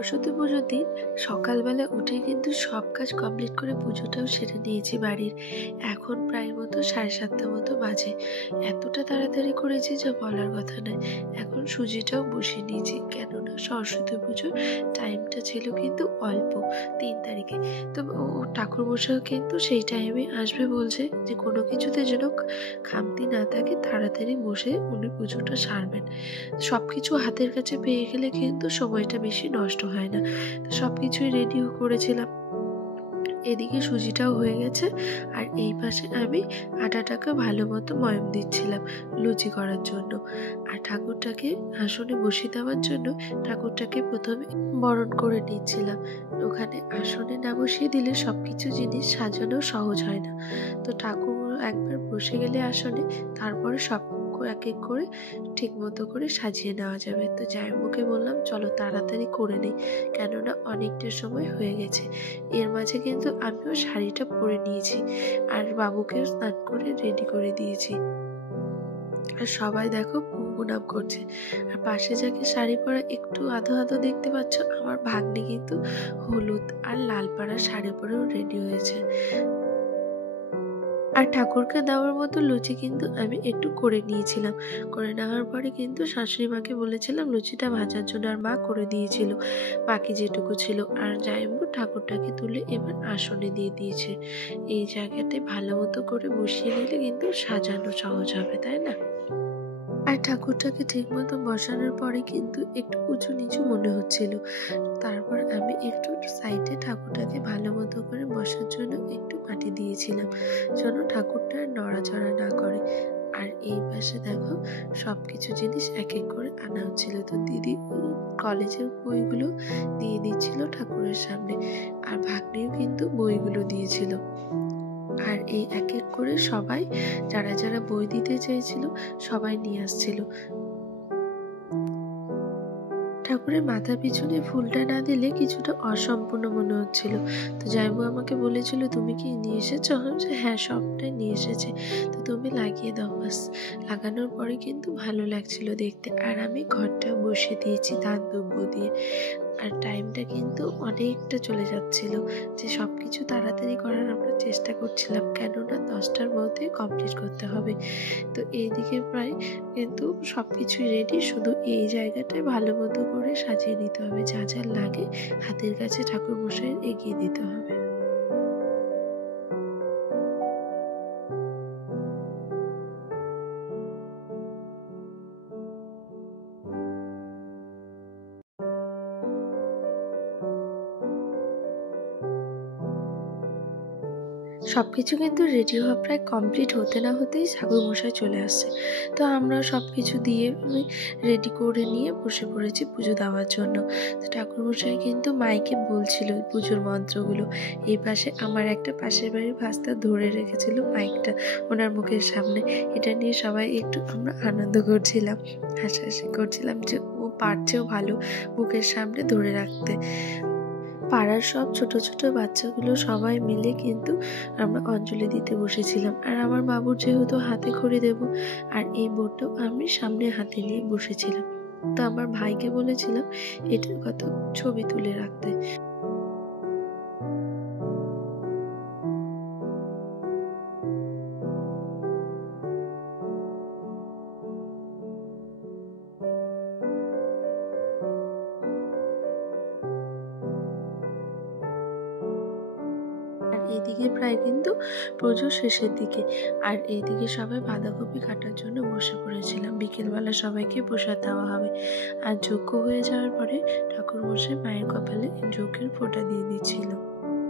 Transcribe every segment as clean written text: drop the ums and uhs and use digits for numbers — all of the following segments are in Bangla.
সরস্বতী পুজোর দিন সকালবেলা উঠে কিন্তু সব কাজ কমপ্লিট করে পুজোটাও সেরে নিয়েছি বাড়ির। এখন প্রায় মতো 7:30 মতো বাজে। এতটা তাড়াতাড়ি করেছি যা বলার কথা নয়। এখন সুজিটাও বসিয়ে নিয়েছি, কেননা সরস্বতী পুজোর টাইমটা ছিল কিন্তু অল্প, 3 তারিখে। তো ও ঠাকুরমশাই কিন্তু সেই টাইমে আসবে বলছে, যে কোনো কিছুতে যেন খামতি না থাকে, তাড়াতাড়ি বসে উনি পুজোটা সারবেন। সবকিছু হাতের কাছে পেয়ে গেলে কিন্তু সময়টা বেশি নষ্ট হয় না। তো সবকিছুই রেডিও করেছিলাম। এদিকে সুজিটাও হয়ে গেছে, আর এই পাশে আমি আটাটাকে ভালো মতো ময়ম দিচ্ছিলাম লুচি করার জন্য। আর ঠাকুরটাকে আসনে বসিয়ে দেওয়ার জন্য ঠাকুরটাকে প্রথমে বরণ করে নিচ্ছিলাম। ওখানে আসনে না বসিয়ে দিলে সবকিছু জিনিস সাজানো সহজ হয় না। তো ঠাকুর একবার বসে গেলে আসনে, তারপরে সব এক এক করে ঠিক মতো করে সাজিয়ে নেওয়া যাবে। তো জামাইবাবুকে বললাম, চলো তাড়াতাড়ি করে নিই, কেননা অনেকটা সময় হয়ে গেছে। এর মাঝে কিন্তু আমিও শাড়িটা পরে নিয়েছি, আর বাবুকেও স্নান করে রেডি করে দিয়েছি। আর সবাই দেখো প্রণাম করছে। আর পাশে যাকে শাড়ি পরা একটু আধো আধো দেখতে পাচ্ছ, আমার ভাগ্নি কিন্তু হলুদ আর লাল পাড়া শাড়ি পরেও রেডি হয়েছে। আর ঠাকুরকে দেওয়ার মতো লুচি কিন্তু আমি একটু করে নিয়েছিলাম। করে নেওয়ার পরে কিন্তু শাশুড়ি মাকে বলেছিলাম লুচিটা ভাজার জন্য, আর মা করে দিয়েছিল বাকি যেটুকু ছিল। আর জামাইবাবু ঠাকুরটাকে তুলে এবার আসনে দিয়ে দিয়েছে। এই জায়গাটায় ভালো মতো করে বসিয়ে নিলে কিন্তু সাজানো সহজ হবে, তাই না? আর ঠাকুরটাকে ঠিক মতো বসানোর পরে কিন্তু একটু উঁচু নিচু মনে হচ্ছিল। তারপর আমি একটু সাইডে ঠাকুরটাকে ভালো মতো করে বসার জন্য একটু মাটি দিয়েছিলাম, যেন ঠাকুরটা নড়াচড়া না করে। আর এই পাশে দেখো সবকিছু জিনিস এক এক করে আনা হচ্ছিল। তো দিদি কলেজের বইগুলো দিয়ে দিচ্ছিল ঠাকুরের সামনে, আর ভাগ্নিও কিন্তু বইগুলো দিয়েছিল। আর এই এক এক করে সবাই যারা যারা বই দিতে চেয়েছিল সবাই নিয়ে আসছিল। ঠাকুরের মাথা পিছনে ফুলটা না দিলে কিছুটা অসম্পূর্ণ মনে হচ্ছিল। তো জামাইবাবু আমাকে বলেছিল, তুমি কি নিয়ে এসেছো? হ্যাঁ, সবটাই নিয়ে এসেছে, তো তুমি লাগিয়ে দাও বাস। লাগানোর পরে কিন্তু ভালো লাগছিল দেখতে। আর আমি ঘরটা বসিয়ে দিয়েছি দান দুব্য দিয়ে। আর টাইমটা কিন্তু অনেকটা চলে যাচ্ছিল, যে সব কিছু তাড়াতাড়ি করার আমরা চেষ্টা করছিলাম, কেননা 10টার মধ্যে কমপ্লিট করতে হবে। তো এইদিকে প্রায় কিন্তু সব কিছুই রেডি, শুধু এই জায়গাটায় ভালো মতো করে সাজিয়ে নিতে হবে। যা যা লাগে হাতের কাছে ঠাকুর মশাইয়ের এগিয়ে দিতে হবে। সবকিছু কিন্তু রেডি হওয়া প্রায় কমপ্লিট হতে না হতেই ঠাকুরমশাই চলে আসছে। তো আমরা সব কিছু দিয়ে রেডি করে নিয়ে বসে পড়েছি পুজো দেওয়ার জন্য। তো ঠাকুরমশাই কিন্তু মাইকে বলছিল পুজোর মন্ত্রগুলো। এই পাশে আমার একটা পাশের বাড়ির ভাস্তা ধরে রেখেছিল মাইকটা ওনার মুখের সামনে। এটা নিয়ে সবাই একটু আমরা আনন্দ করছিলাম, হাসাহাসি করছিলাম যে ও পারছেও ভালো মুখের সামনে ধরে রাখতে। পাড়ার সব ছোট ছোট বাচ্চাগুলো সবাই মিলে কিন্তু আমরা অঞ্জলি দিতে বসেছিলাম। আর আমার বাবুর যেহেতু হাতে খড়ি দেব, আর এই বোর্ডটাও আমি সামনে হাতে নিয়ে বসেছিলাম। তো আমার ভাইকে বলেছিলাম এটার কত ছবি তুলে রাখতে। এদিকে প্রায় কিন্তু পুজোর শেষের দিকে। আর এইদিকে সবাই বাঁধাকপি কাটার জন্য বসে পড়েছিলাম। বিকেলবেলা সবাইকে প্রসাদ দেওয়া হবে। আর যজ্ঞ হয়ে যাওয়ার পরে ঠাকুরমশাই মায়ের কপালে যজ্ঞের ফোঁটা দিয়ে দিচ্ছিল।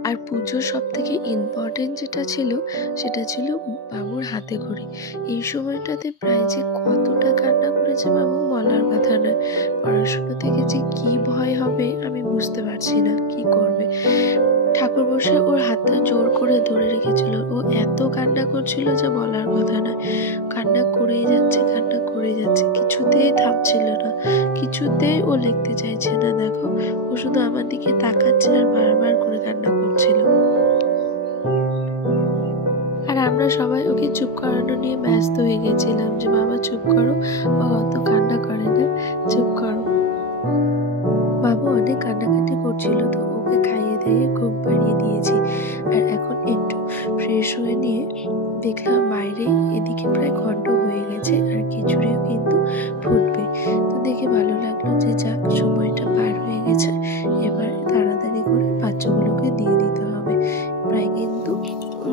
আর পুজোর সব থেকে ইম্পর্টেন্ট যেটা ছিল, সেটা ছিল বাবুর হাতে খড়ি। এই সময়টাতে প্রায় যে কতটা কান্না করেছে বাবু বলার কথা নয়। পড়াশুনো থেকে যে কি ভয় হবে আমি বুঝতে পারছি না কি করবে। ঠাকুর বসে ওর হাতটা জোর করে ধরে রেখেছিল। ও এত কান্না করছিল যা বলার কথা নয়। কান্না করেই যাচ্ছে, কান্না করে যাচ্ছে, কিছুতেই থামছিল না, কিছুতেই ও লিখতে চাইছে না। দেখো, ও শুধু আমার দিকে তাকাচ্ছে আর বারবার করে কান্না করছিল। আর আমরা সবাই ওকে চুপ করানো নিয়ে ব্যস্ত হয়ে গেছিলাম, যে বাবা চুপ করো, ও অত কান্না করে না, চুপ করো। বাবু অনেক কান্নাকাটি করছিল, তো ওকে খাইয়ে দিয়ে ঘুম পাড়িয়ে দিয়েছি। আর এখন একটু ফ্রেশ হয়ে নিয়ে দেখলাম বাইরে এদিকে প্রায় ঘন্ট হয়ে গেছে আর খিচুড়িও কিন্তু ফুটবে। তো দেখে ভালো লাগলো যে যাক, সময়টা পার হয়ে গেছে, এবার তাড়াতাড়ি করে বাচ্চাগুলোকে দিয়ে দিতে হবে। প্রায় কিন্তু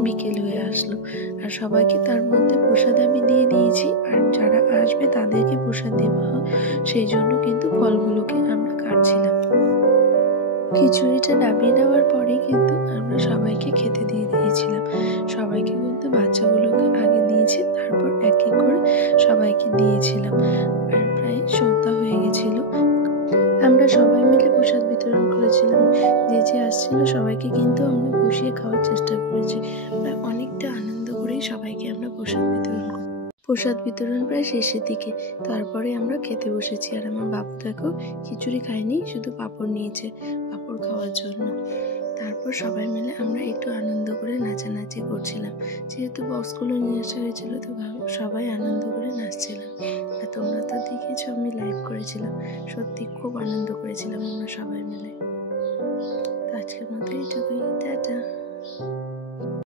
বিকেল হয়ে আসলো আর সবাইকে তার মধ্যে প্রসাদ আমি দিয়ে দিয়েছি, আর যারা আসবে তাদেরকে প্রসাদ দেওয়া হয়, সেই জন্য কিন্তু ফলগুলোকে আমরা কাটছিলাম। খিচুড়িটা নামিয়ে নেওয়ার পরে কিন্তু আমরা সবাইকে খেতে দিয়ে দিয়েছিলাম। সবাইকে কিন্তু বাচ্চাগুলোকে আগে দিয়েছি, তারপর এক এক করে সবাইকে দিয়েছিলাম। আর প্রায় সন্ধ্যা হয়ে গেছিল, আমরা সবাই মিলে প্রসাদ বিতরণ করেছিলাম। যে যে আসছিল সবাইকে কিন্তু আমরা বসিয়ে খাওয়ার চেষ্টা করেছি। প্রায় অনেকটা আনন্দ করেই সবাইকে আমরা প্রসাদ বিতরণ করি। প্রসাদ বিতরণ প্রায় শেষের দিকে, তারপরে আমরা খেতে বসেছি। আর আমার বাবু দেখো খিচুড়ি খায়নি, শুধু পাঁপড় নিয়েছে পাঁপড় খাওয়ার জন্য। তারপর সবাই মিলে আমরা একটু আনন্দ করে নাচানাচি করছিলাম, যেহেতু বক্সগুলো নিয়ে আসা হয়েছিল, তো সবাই আনন্দ করে নাচছিলাম। আর তোমরা তো দেখেছো আমি লাইভ করেছিলাম, সত্যি খুব আনন্দ করেছিলাম আমরা সবাই মিলে। তো আজকের মতো এইটুকুই, টাটা।